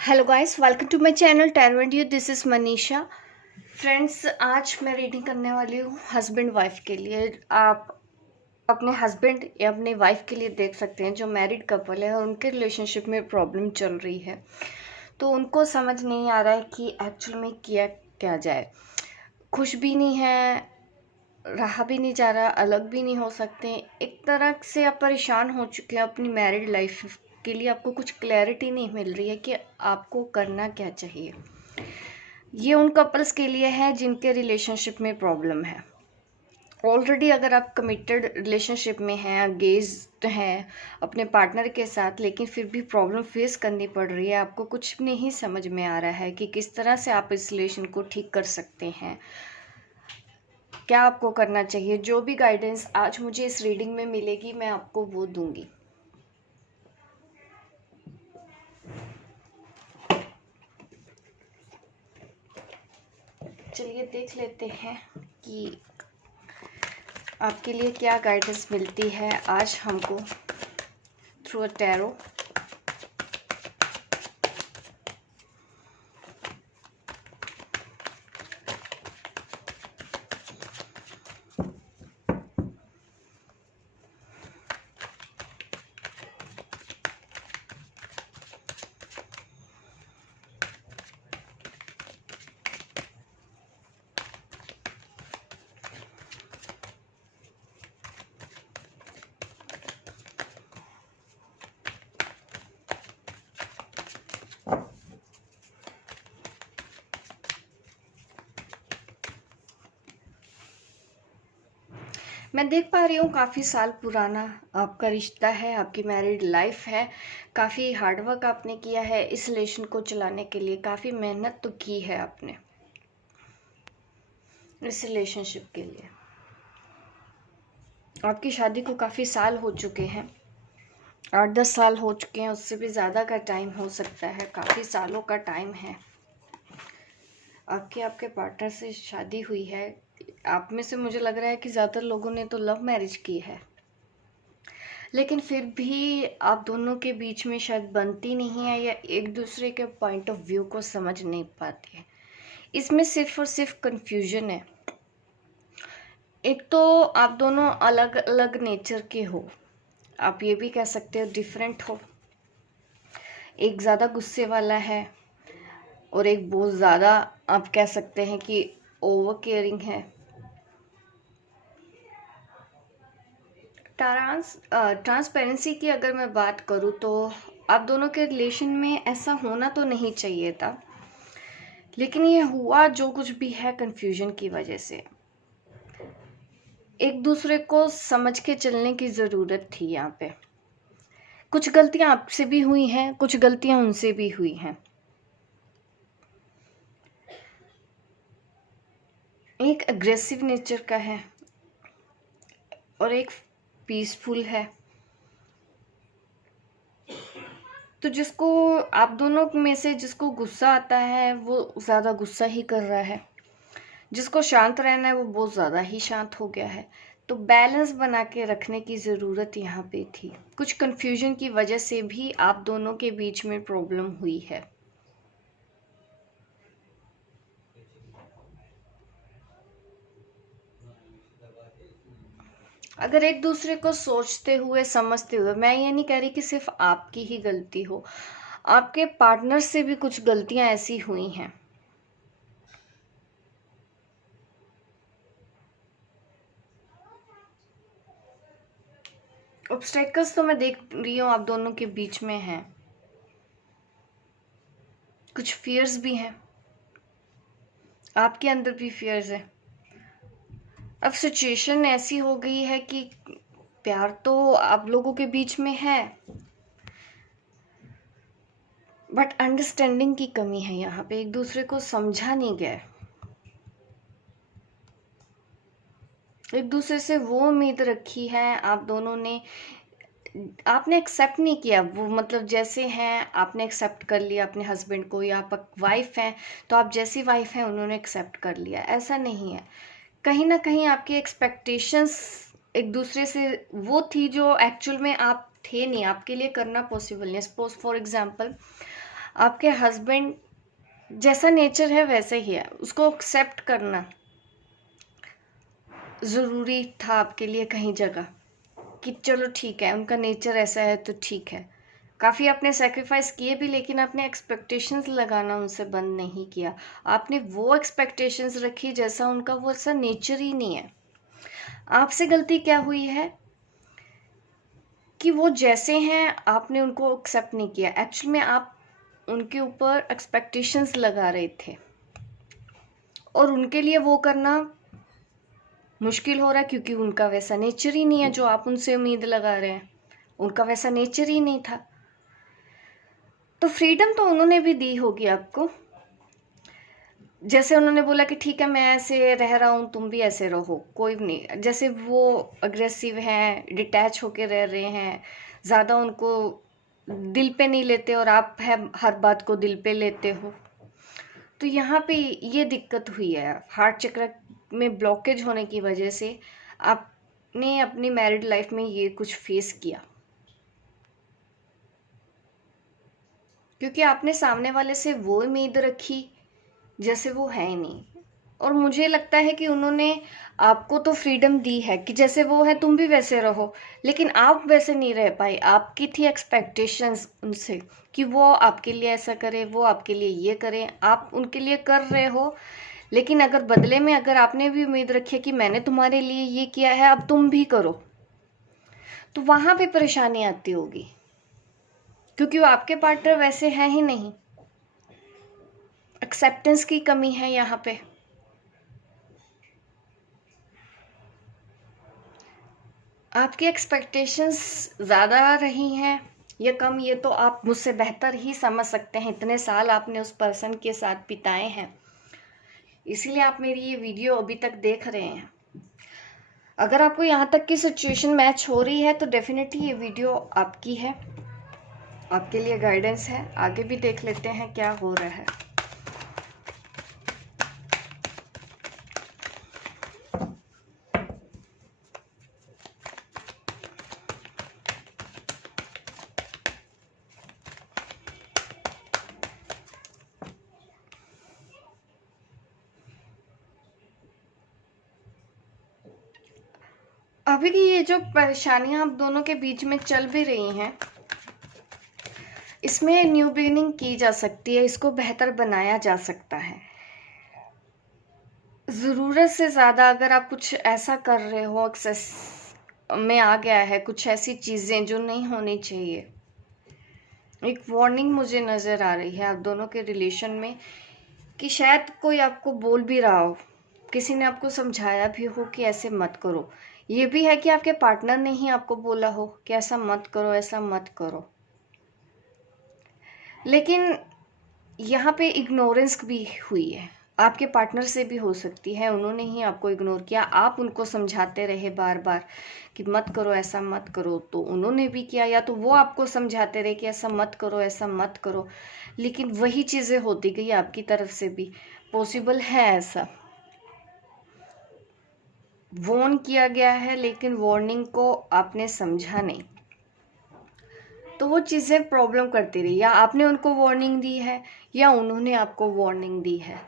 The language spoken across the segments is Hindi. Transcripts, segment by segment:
Hello guys, welcome to my channel tarot and you. This is Manisha. Friends, आज मैं रीडिंग करने वाली हूँ हस्बैंड वाइफ के लिए। आप अपने हस्बैंड या अपने वाइफ के लिए देख सकते हैं जो मैरिड कपल है और उनके रिलेशनशिप में प्रॉब्लम चल रही है, तो उनको समझ नहीं आ रहा है कि एक्चुअल में किया क्या जाए। खुश भी नहीं है, रहा भी नहीं जा रहा, अलग भी नहीं हो सकते। एक तरह से आप परेशान हो चुके हैं अपनी मैरिड लाइफ के लिए। आपको कुछ क्लैरिटी नहीं मिल रही है कि आपको करना क्या चाहिए। ये उन कपल्स के लिए है जिनके रिलेशनशिप में प्रॉब्लम है। ऑलरेडी अगर आप कमिटेड रिलेशनशिप में हैं, एंगेज्ड हैं अपने पार्टनर के साथ, लेकिन फिर भी प्रॉब्लम फेस करनी पड़ रही है, आपको कुछ नहीं समझ में आ रहा है कि किस तरह से आप इस रिलेशन को ठीक कर सकते हैं, क्या आपको करना चाहिए। जो भी गाइडेंस आज मुझे इस रीडिंग में मिलेगी मैं आपको वो दूंगी। चलिए देख लेते हैं कि आपके लिए क्या गाइडेंस मिलती है आज हमको थ्रू अ टैरो। मैं देख पा रही हूँ काफ़ी साल पुराना आपका रिश्ता है, आपकी मैरिड लाइफ है। काफ़ी हार्डवर्क आपने किया है इस रिलेशन को चलाने के लिए, काफ़ी मेहनत तो की है आपने इस रिलेशनशिप के लिए। आपकी शादी को काफ़ी साल हो चुके हैं, 8-10 साल हो चुके हैं, उससे भी ज़्यादा का टाइम हो सकता है। काफ़ी सालों का टाइम है। आपके पार्टनर से शादी हुई है। आप में से मुझे लग रहा है कि ज़्यादातर लोगों ने तो लव मैरिज की है, लेकिन फिर भी आप दोनों के बीच में शायद बनती नहीं है या एक दूसरे के पॉइंट ऑफ व्यू को समझ नहीं पाते हैं। इसमें सिर्फ और सिर्फ कंफ्यूजन है। एक तो आप दोनों अलग अलग नेचर के हो, आप ये भी कह सकते हो डिफरेंट हो। एक ज़्यादा गुस्से वाला है और एक बहुत ज़्यादा आप कह सकते हैं कि ओवर केयरिंग है। ट्रांसपेरेंसी की अगर मैं बात करूँ तो आप दोनों के रिलेशन में ऐसा होना तो नहीं चाहिए था, लेकिन ये हुआ जो कुछ भी है कंफ्यूजन की वजह से। एक दूसरे को समझ के चलने की ज़रूरत थी यहाँ पे। कुछ गलतियाँ आपसे भी हुई हैं, कुछ गलतियाँ उनसे भी हुई हैं। एक अग्रेसिव नेचर का है और एक पीसफुल है। तो जिसको आप दोनों में से जिसको गुस्सा आता है वो ज़्यादा गुस्सा ही कर रहा है, जिसको शांत रहना है वो बहुत ज़्यादा ही शांत हो गया है। तो बैलेंस बना के रखने की ज़रूरत यहाँ पे थी। कुछ कंफ्यूजन की वजह से भी आप दोनों के बीच में प्रॉब्लम हुई है। अगर एक दूसरे को सोचते हुए समझते हुए, मैं ये नहीं कह रही कि सिर्फ आपकी ही गलती हो, आपके पार्टनर से भी कुछ गलतियां ऐसी हुई हैं। ऑब्स्टेकल्स तो मैं देख रही हूँ आप दोनों के बीच में हैं, कुछ फियर्स भी हैं, आपके अंदर भी फियर्स है। अब सिचुएशन ऐसी हो गई है कि प्यार तो आप लोगों के बीच में है, बट अंडरस्टैंडिंग की कमी है। यहाँ पे एक दूसरे को समझा नहीं गया। एक दूसरे से वो उम्मीद रखी है आप दोनों ने, आपने एक्सेप्ट नहीं किया। वो मतलब जैसे हैं आपने एक्सेप्ट कर लिया अपने हस्बैंड को, या आप वाइफ हैं तो आप जैसी वाइफ हैं उन्होंने एक्सेप्ट कर लिया। ऐसा नहीं है। कहीं ना कहीं आपकी एक्सपेक्टेशंस एक दूसरे से वो थी जो एक्चुअल में आप थे नहीं, आपके लिए करना पॉसिबल नहीं। सपोज फॉर एग्जांपल, आपके हस्बैंड जैसा नेचर है वैसे ही है, उसको एक्सेप्ट करना ज़रूरी था आपके लिए कहीं जगह, कि चलो ठीक है उनका नेचर ऐसा है तो ठीक है। काफ़ी आपने सेक्रीफाइस किए भी, लेकिन आपने एक्सपेक्टेशंस लगाना उनसे बंद नहीं किया। आपने वो एक्सपेक्टेशंस रखी जैसा उनका वो ऐसा नेचर ही नहीं है। आपसे गलती क्या हुई है कि वो जैसे हैं आपने उनको एक्सेप्ट नहीं किया। एक्चुअली में आप उनके ऊपर एक्सपेक्टेशंस लगा रहे थे और उनके लिए वो करना मुश्किल हो रहा है, क्योंकि उनका वैसा नेचर ही नहीं है जो आप उनसे उम्मीद लगा रहे हैं। उनका वैसा नेचर ही नहीं था। तो फ्रीडम तो उन्होंने भी दी होगी आपको। जैसे उन्होंने बोला कि ठीक है मैं ऐसे रह रहा हूँ, तुम भी ऐसे रहो, कोई नहीं। जैसे वो अग्रेसिव हैं, डिटैच होके रह रहे हैं, ज़्यादा उनको दिल पे नहीं लेते और आप है हर बात को दिल पे लेते हो। तो यहाँ पे ये दिक्कत हुई है, हार्ट चक्र में ब्लॉकेज होने की वजह से आपने अपनी मैरिड लाइफ में ये कुछ फेस किया, क्योंकि आपने सामने वाले से वो उम्मीद रखी जैसे वो है ही नहीं। और मुझे लगता है कि उन्होंने आपको तो फ्रीडम दी है कि जैसे वो है तुम भी वैसे रहो, लेकिन आप वैसे नहीं रह पाए। आपकी थी एक्सपेक्टेशंस उनसे कि वो आपके लिए ऐसा करे, वो आपके लिए ये करें, आप उनके लिए कर रहे हो। लेकिन अगर बदले में अगर आपने भी उम्मीद रखी है कि मैंने तुम्हारे लिए ये किया है अब तुम भी करो, तो वहां पे परेशानी आती होगी, क्योंकि वो आपके पार्टनर वैसे हैं ही नहीं। एक्सेप्टेंस की कमी है यहाँ पे। आपकी एक्सपेक्टेशंस ज़्यादा रही हैं या कम, ये तो आप मुझसे बेहतर ही समझ सकते हैं। इतने साल आपने उस पर्सन के साथ बिताए हैं, इसीलिए आप मेरी ये वीडियो अभी तक देख रहे हैं। अगर आपको यहाँ तक की सिचुएशन मैच हो रही है तो डेफिनेटली ये वीडियो आपकी है, आपके लिए गाइडेंस है। आगे भी देख लेते हैं क्या हो रहा है। अभी की ये जो परेशानियां आप दोनों के बीच में चल भी रही हैं, इसमें न्यू बिगिनिंग की जा सकती है, इसको बेहतर बनाया जा सकता है। ज़रूरत से ज़्यादा अगर आप कुछ ऐसा कर रहे हो, एक्सेस में आ गया है, कुछ ऐसी चीज़ें जो नहीं होनी चाहिए। एक वार्निंग मुझे नज़र आ रही है आप दोनों के रिलेशन में, कि शायद कोई आपको बोल भी रहा हो, किसी ने आपको समझाया भी हो कि ऐसे मत करो। ये भी है कि आपके पार्टनर ने ही आपको बोला हो कि ऐसा मत करो, ऐसा मत करो। लेकिन यहाँ पे इग्नोरेंस भी हुई है, आपके पार्टनर से भी हो सकती है। उन्होंने ही आपको इग्नोर किया, आप उनको समझाते रहे बार बार कि मत करो, ऐसा मत करो, तो उन्होंने भी किया। या तो वो आपको समझाते रहे कि ऐसा मत करो, ऐसा मत करो, लेकिन वही चीज़ें होती गई आपकी तरफ से भी। पॉसिबल है ऐसा, वार्न किया गया है लेकिन वार्निंग को आपने समझा नहीं, तो वो चीज़ें प्रॉब्लम करती रही। या आपने उनको वार्निंग दी है या उन्होंने आपको वार्निंग दी है।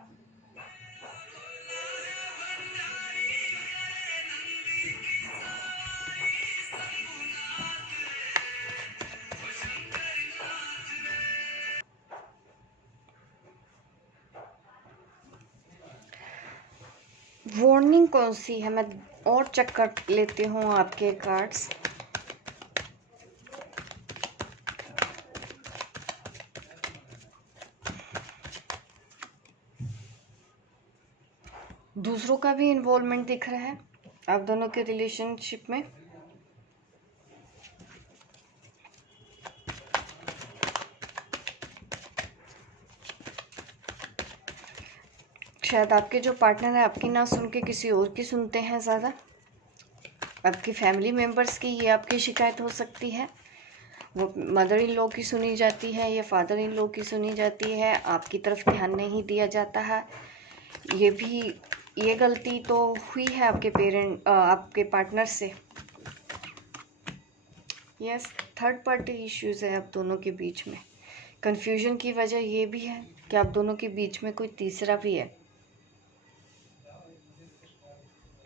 वार्निंग कौन सी है, मैं और चेक कर लेती हूँ आपके कार्ड्स। दूसरों का भी इन्वॉल्वमेंट दिख रहा है आप दोनों के रिलेशनशिप में। शायद आपके जो पार्टनर है आपकी ना सुन के किसी और की सुनते हैं ज़्यादा। आपकी फैमिली मेम्बर्स की ये आपकी शिकायत हो सकती है। वो मदर इन लॉ की सुनी जाती है या फादर इन लॉ की सुनी जाती है, आपकी तरफ ध्यान नहीं दिया जाता है। ये गलती तो हुई है आपके पार्टनर से। यस, थर्ड पार्टी इश्यूज है आप दोनों के बीच में, कंफ्यूजन की वजह ये भी है कि आप दोनों के बीच में कोई तीसरा भी है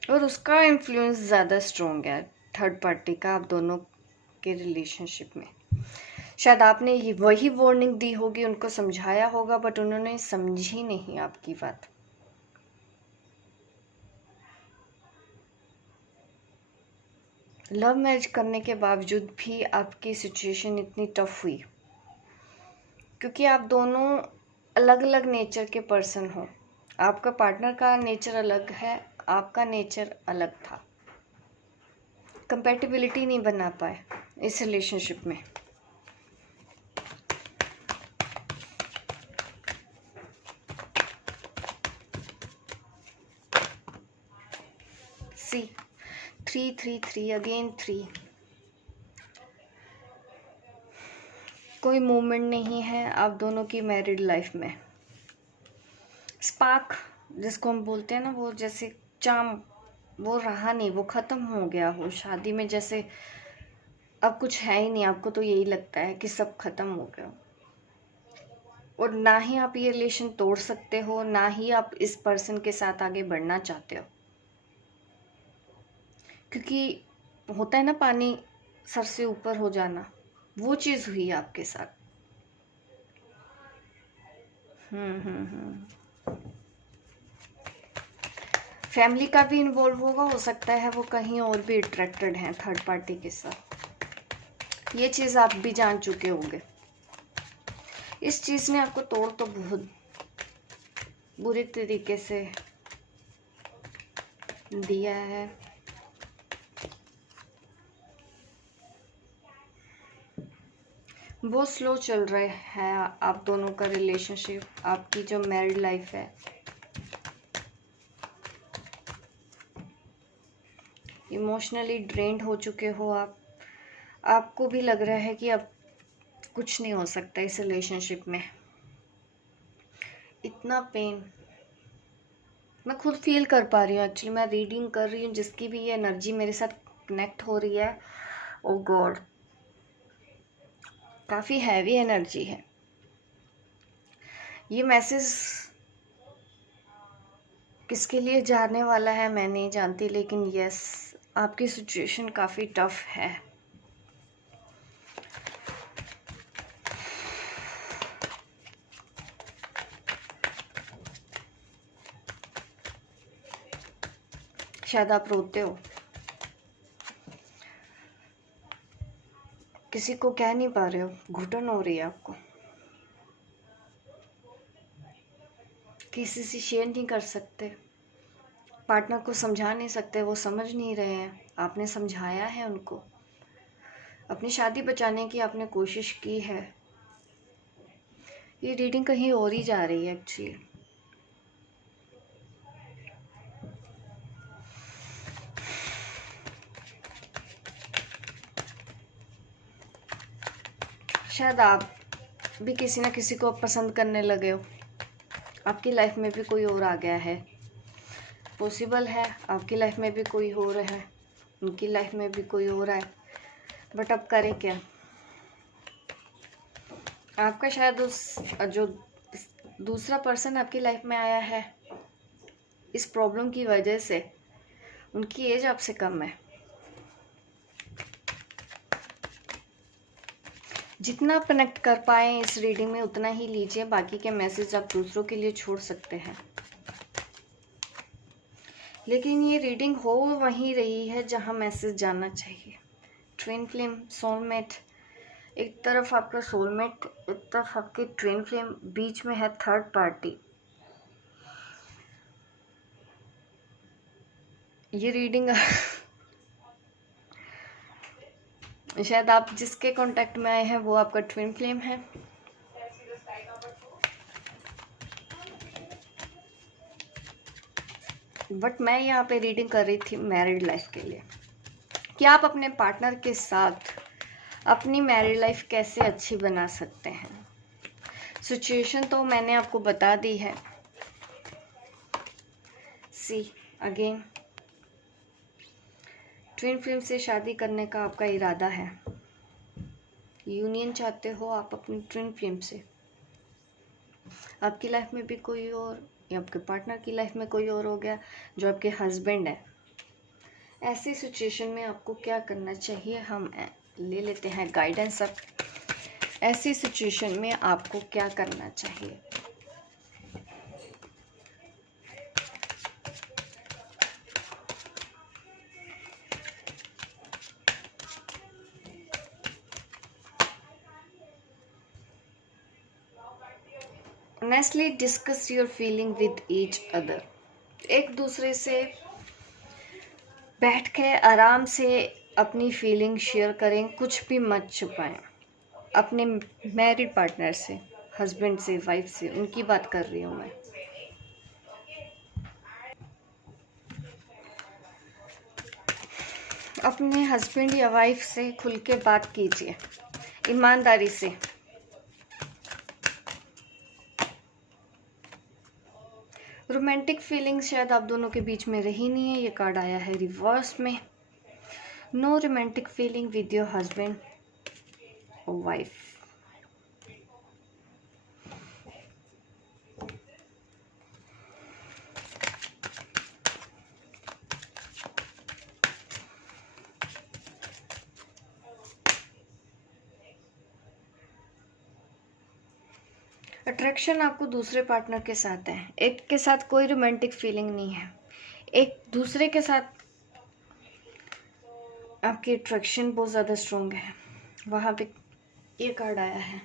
और उसका इन्फ्लुएंस ज़्यादा स्ट्रॉन्ग है, थर्ड पार्टी का, आप दोनों के रिलेशनशिप में। शायद आपने वही वार्निंग दी होगी, उनको समझाया होगा, बट उन्होंने समझी नहीं आपकी बात। लव मैरिज करने के बावजूद भी आपकी सिचुएशन इतनी टफ हुई क्योंकि आप दोनों अलग अलग नेचर के पर्सन हो। आपका पार्टनर का नेचर अलग है, आपका नेचर अलग था। कंपैटिबिलिटी नहीं बना पाए इस रिलेशनशिप में। सी 3 अगेन 3। कोई मूवमेंट नहीं है आप दोनों की मैरिड लाइफ में। स्पार्क जिसको हम बोलते हैं ना, वो जैसे चार्म, वो रहा नहीं, वो ख़त्म हो गया हो शादी में। जैसे अब कुछ है ही नहीं, आपको तो यही लगता है कि सब ख़त्म हो गया। और ना ही आप ये रिलेशन तोड़ सकते हो, ना ही आप इस पर्सन के साथ आगे बढ़ना चाहते हो, क्योंकि होता है ना पानी सर से ऊपर हो जाना, वो चीज़ हुई आपके साथ। फैमिली का भी इन्वॉल्व होगा, हो सकता है वो कहीं और भी अट्रैक्टेड हैं थर्ड पार्टी के साथ। ये चीज़ आप भी जान चुके होंगे। इस चीज़ ने आपको तोड़ तो बहुत बुरी तरीके से दिया है। बहुत स्लो चल रहा है आप दोनों का रिलेशनशिप, आपकी जो मैरिड लाइफ है। इमोशनली ड्रेन्ड हो चुके हो आप। आपको भी लग रहा है कि अब कुछ नहीं हो सकता इस रिलेशनशिप में। इतना पेन मैं खुद फील कर पा रही हूँ। एक्चुअली मैं रीडिंग कर रही हूँ, जिसकी भी ये एनर्जी मेरे साथ कनेक्ट हो रही है, ओ गॉड, काफ़ी हैवी एनर्जी है। ये मैसेज किसके लिए जाने वाला है मैं नहीं जानती, लेकिन यस, आपकी सिचुएशन काफ़ी टफ है। शायद आप रोते हो, किसी को कह नहीं पा रहे हो, घुटन हो रही है आपको, किसी से शेयर नहीं कर सकते, पार्टनर को समझा नहीं सकते, वो समझ नहीं रहे हैं। आपने समझाया है उनको, अपनी शादी बचाने की आपने कोशिश की है। ये रीडिंग कहीं और ही जा रही है एक्चुअली। शायद आप भी किसी ना किसी को पसंद करने लगे हो, आपकी लाइफ में भी कोई और आ गया है। पॉसिबल है आपकी लाइफ में भी कोई हो रहा है, उनकी लाइफ में भी कोई हो रहा है, बट अब करें क्या। आपका शायद उस जो दूसरा पर्सन आपकी लाइफ में आया है, इस प्रॉब्लम की वजह से उनकी एज आपसे कम है। जितना आप कनेक्ट कर पाए इस रीडिंग में उतना ही लीजिए, बाकी के मैसेज आप दूसरों के लिए छोड़ सकते हैं। लेकिन ये रीडिंग हो वहीं रही है जहां मैसेज जाना चाहिए। ट्विन फ्लेम, सोलमेट, एक तरफ आपका सोलमेट, एक तरफ आपकी ट्विन फ्लेम, बीच में है थर्ड पार्टी। ये रीडिंग शायद आप जिसके कांटेक्ट में आए हैं वो आपका ट्विन फ्लेम है। बट मैं यहाँ पे रीडिंग कर रही थी मैरिड लाइफ के लिए, कि आप अपने पार्टनर के साथ अपनी मैरिड लाइफ कैसे अच्छी बना सकते हैं। सिचुएशन तो मैंने आपको बता दी है। सी अगेन, ट्विन फ्लेम से शादी करने का आपका इरादा है। यूनियन चाहते हो आप अपनी ट्विन फ्लेम से। आपकी लाइफ में भी कोई और या आपके पार्टनर की लाइफ में कोई और हो गया जो आपके हस्बैंड है। ऐसी सिचुएशन में आपको क्या करना चाहिए, हम ले लेते हैं गाइडेंस अब। ऐसी सिचुएशन में आपको क्या करना चाहिए। Honestly discuss your feeling with each other. एक दूसरे से बैठ के आराम से अपनी फीलिंग शेयर करें, कुछ भी मत छुपाएं। अपने मैरिड पार्टनर से, हस्बैंड से, वाइफ से, उनकी बात कर रही हूँ मैं। अपने हस्बैंड या वाइफ से खुल के बात कीजिए, ईमानदारी से। रोमांटिक फीलिंग्स शायद आप दोनों के बीच में रही नहीं है। ये कार्ड आया है रिवर्स में। No romantic feeling with your husband और वाइफ। अट्रैक्शन आपको दूसरे पार्टनर के साथ है। एक के साथ कोई रोमांटिक फीलिंग नहीं है, एक दूसरे के साथ आपकी अट्रैक्शन बहुत ज़्यादा स्ट्रॉन्ग है। वहाँ पे ये कार्ड आया है।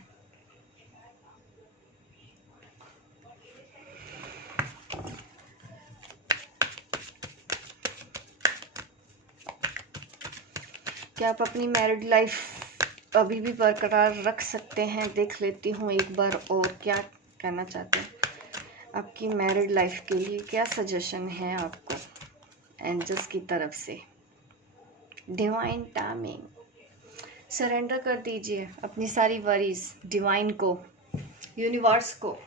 क्या आप अपनी मैरिड लाइफ अभी भी बरकरार रख सकते हैं? देख लेती हूँ एक बार और क्या कहना चाहते हैं। आपकी मैरिड लाइफ के लिए क्या सजेशन है आपको एंजल्स की तरफ से? Divine timing. सरेंडर कर दीजिए अपनी सारी वरीज डिवाइन को, यूनिवर्स को।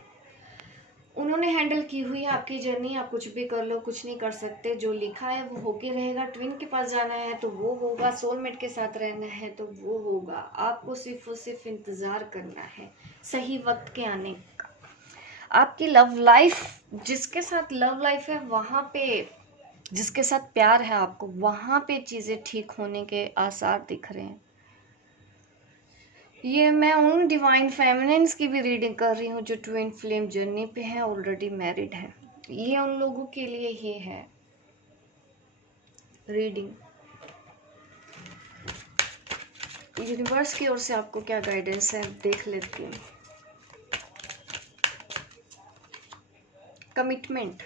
उन्होंने हैंडल की हुई है आपकी जर्नी। आप कुछ भी कर लो, कुछ नहीं कर सकते। जो लिखा है वो होके रहेगा। ट्विन के पास जाना है तो वो होगा, सोलमेट के साथ रहना है तो वो होगा। आपको सिर्फ और सिर्फ इंतज़ार करना है सही वक्त के आने का। आपकी लव लाइफ, जिसके साथ लव लाइफ है वहाँ पे, जिसके साथ प्यार है आपको, वहाँ पे चीज़ें ठीक होने के आसार दिख रहे हैं। ये मैं उन डिवाइन फेमिनिन्स की भी रीडिंग कर रही हूँ जो ट्विन फ्लेम जर्नी पे हैं, ऑलरेडी मैरिड हैं। ये उन लोगों के लिए ही है रीडिंग। यूनिवर्स की ओर से आपको क्या गाइडेंस है देख लेती हूँ। कमिटमेंट,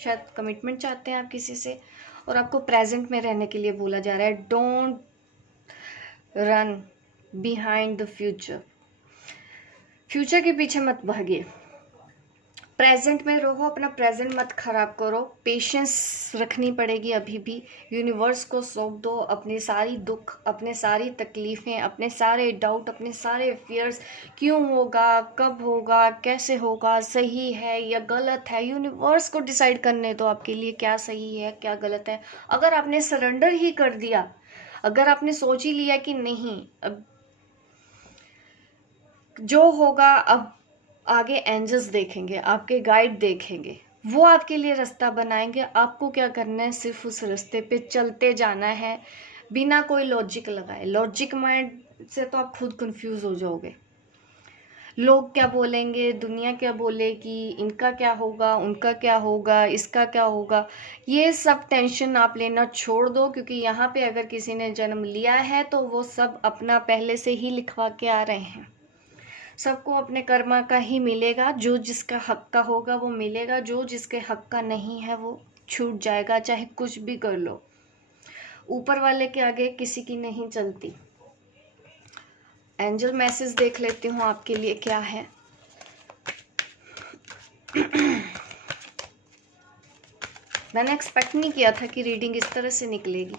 शायद कमिटमेंट चाहते हैं आप किसी से, और आपको प्रेजेंट में रहने के लिए बोला जा रहा है। Don't run behind the future. Future के पीछे मत भागिए, प्रेजेंट में रहो। अपना प्रेजेंट मत खराब करो। पेशेंस रखनी पड़ेगी अभी भी। यूनिवर्स को सौंप दो अपनी सारी दुख, अपने सारी तकलीफ़ें, अपने सारे डाउट, अपने सारे फियर्स। क्यों होगा, कब होगा, कैसे होगा, सही है या गलत है, यूनिवर्स को डिसाइड करने दो आपके लिए क्या सही है क्या गलत है। अगर आपने सरेंडर ही कर दिया, अगर आपने सोच ही लिया कि नहीं अब जो होगा, अब आगे एंजल्स देखेंगे, आपके गाइड देखेंगे, वो आपके लिए रास्ता बनाएंगे। आपको क्या करना है, सिर्फ उस रास्ते पे चलते जाना है बिना कोई लॉजिक लगाए। लॉजिक माइंड से तो आप खुद कंफ्यूज हो जाओगे। लोग क्या बोलेंगे, दुनिया क्या बोलेगी, इनका क्या होगा, उनका क्या होगा, इसका क्या होगा, ये सब टेंशन आप लेना छोड़ दो। क्योंकि यहाँ पे अगर किसी ने जन्म लिया है तो वो सब अपना पहले से ही लिखवा के आ रहे हैं। सबको अपने कर्मा का ही मिलेगा। जो जिसका हक का होगा वो मिलेगा, जो जिसके हक का नहीं है वो छूट जाएगा, चाहे कुछ भी कर लो। ऊपर वाले के आगे किसी की नहीं चलती। एंजल मैसेज देख लेती हूँ आपके लिए क्या है। मैंने एक्सपेक्ट नहीं किया था कि रीडिंग इस तरह से निकलेगी।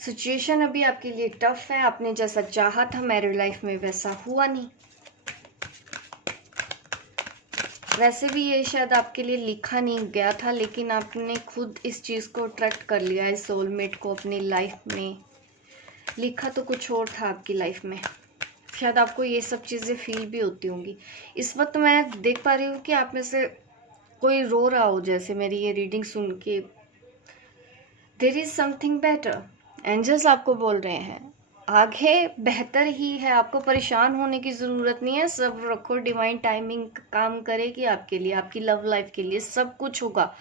सिचुएशन अभी आपके लिए टफ है। आपने जैसा चाहा था मैरिड लाइफ में वैसा हुआ नहीं। वैसे भी ये शायद आपके लिए लिखा नहीं गया था, लेकिन आपने खुद इस चीज़ को अट्रैक्ट कर लिया है, सोलमेट को अपनी लाइफ में। लिखा तो कुछ और था आपकी लाइफ में। शायद आपको ये सब चीज़ें फील भी होती होंगी। इस वक्त मैं देख पा रही हूँ कि आप में से कोई रो रहा हो, जैसे मेरी ये रीडिंग सुन के। There is something better, angels आपको बोल रहे हैं आगे बेहतर ही है। आपको परेशान होने की ज़रूरत नहीं है। सब रखो, डिवाइन टाइमिंग काम करेगी आपके लिए, आपकी लव लाइफ के लिए सब कुछ होगा।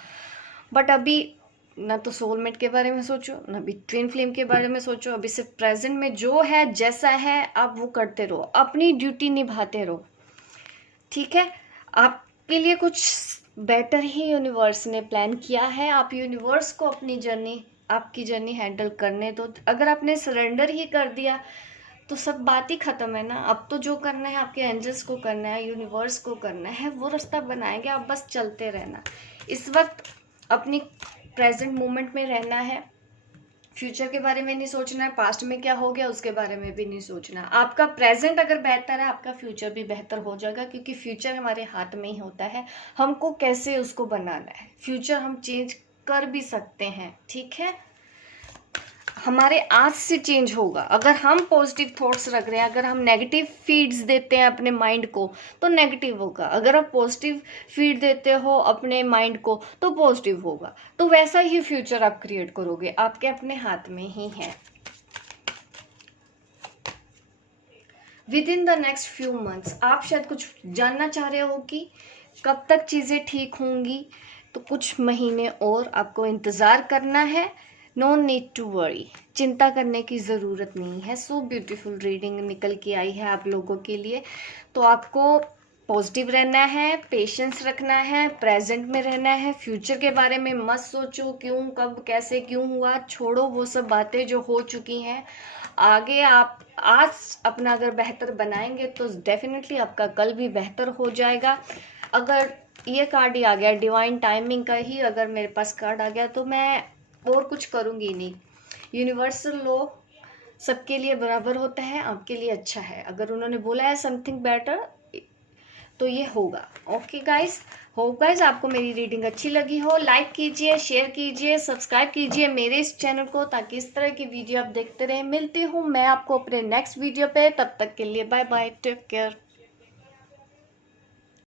बट अभी ना तो सोलमेट के बारे में सोचो, ना भी ट्विन फ्लेम के बारे में सोचो। अभी सिर्फ प्रेजेंट में जो है, जैसा है, आप वो करते रहो, अपनी ड्यूटी निभाते रहो, ठीक है। आपके लिए कुछ बेटर ही यूनिवर्स ने प्लान किया है। आप यूनिवर्स को अपनी जर्नी, आपकी जर्नी हैंडल करने दो। अगर आपने सरेंडर ही कर दिया तो सब बात ही खत्म है ना। अब तो जो करना है आपके एंजल्स को करना है, यूनिवर्स को करना है, वो रास्ता बनाएंगे, आप बस चलते रहना। इस वक्त अपनी प्रेजेंट मोमेंट में रहना है। फ्यूचर के बारे में नहीं सोचना है, पास्ट में क्या हो गया उसके बारे में भी नहीं सोचना। आपका प्रेजेंट अगर बेहतर है, आपका फ्यूचर भी बेहतर हो जाएगा, क्योंकि फ्यूचर हमारे हाथ में ही होता है। हमको कैसे उसको बनाना है, फ्यूचर हम चेंज कर भी सकते हैं, ठीक है। हमारे आज से चेंज होगा। अगर हम पॉजिटिव थॉट्स रख रहे हैं, अगर हम नेगेटिव फीड्स देते हैं अपने माइंड को, तो नेगेटिव होगा। अगर आप पॉजिटिव फीड देते हो अपने माइंड को, तो पॉजिटिव होगा। तो वैसा ही फ्यूचर आप क्रिएट करोगे, आपके अपने हाथ में ही है। With in the next few months आप शायद कुछ जानना चाह रहे हो कि कब तक चीज़ें ठीक होंगी। तो कुछ महीने और आपको इंतज़ार करना है। नो नीड टू वरी, चिंता करने की ज़रूरत नहीं है। सो ब्यूटीफुल रीडिंग निकल के आई है आप लोगों के लिए। तो आपको पॉजिटिव रहना है, पेशेंस रखना है, प्रेजेंट में रहना है। फ्यूचर के बारे में मत सोचो, क्यों, कब, कैसे, क्यों हुआ, छोड़ो वो सब बातें जो हो चुकी हैं। आगे आप आज अपना अगर बेहतर बनाएंगे तो डेफिनेटली आपका कल भी बेहतर हो जाएगा। अगर ये कार्ड ही आ गया, डिवाइन टाइमिंग का ही अगर मेरे पास कार्ड आ गया, तो मैं और कुछ करूँगी नहीं। यूनिवर्सल लॉ सबके लिए बराबर होता है, आपके लिए अच्छा है। अगर उन्होंने बोला है समथिंग बेटर, तो ये होगा। ओके गाइस, होप गाइस आपको मेरी रीडिंग अच्छी लगी हो। लाइक कीजिए, शेयर कीजिए, सब्सक्राइब कीजिए मेरे इस चैनल को, ताकि इस तरह की वीडियो आप देखते रहें। मिलती हूँ मैं आपको अपने नेक्स्ट वीडियो पे, तब तक के लिए बाय बाय, टेक केयर।